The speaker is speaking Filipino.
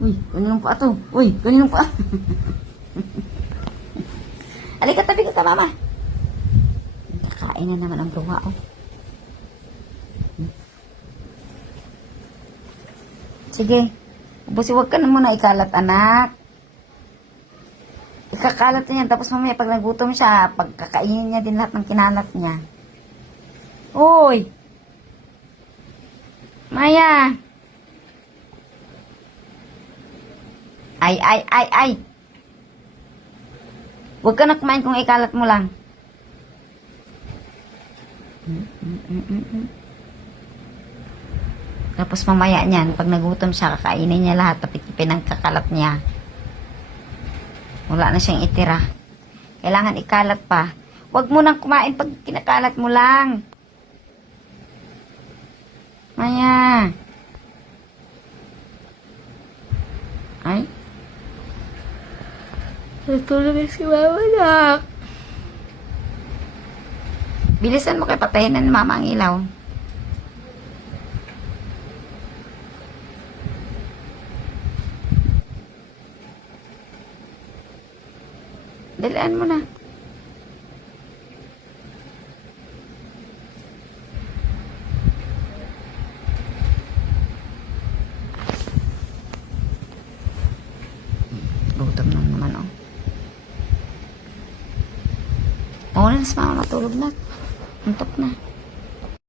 Uy, kaninong paa to? Uy, kaninong paa? Halika, tabi ka, mama. Kakain na naman ang bruha, oh. Sige. Ubusin, huwag ka na muna ikalat, anak. Ikakalat niya, tapos mamaya pag nagutom siya, pagkakainin niya din lahat ng kinalat niya. Uy! Maya! Ay! Huwag ka na kumain kung ikalat mo lang. Tapos mamaya niyan, pag nagutom siya, kakainin niya lahat, pati pinagkakalat niya. Wala na siyang itira. Kailangan ikalat pa. Huwag mo nang kumain pag kinakalat mo lang. Maya. Ay. Natulog si mama, nak. Bilisan mo kay patayin na ni mama ang ilaw. Dalian mo na. Gutom na naman, oh. Oras, mama, matulog na. Antok na.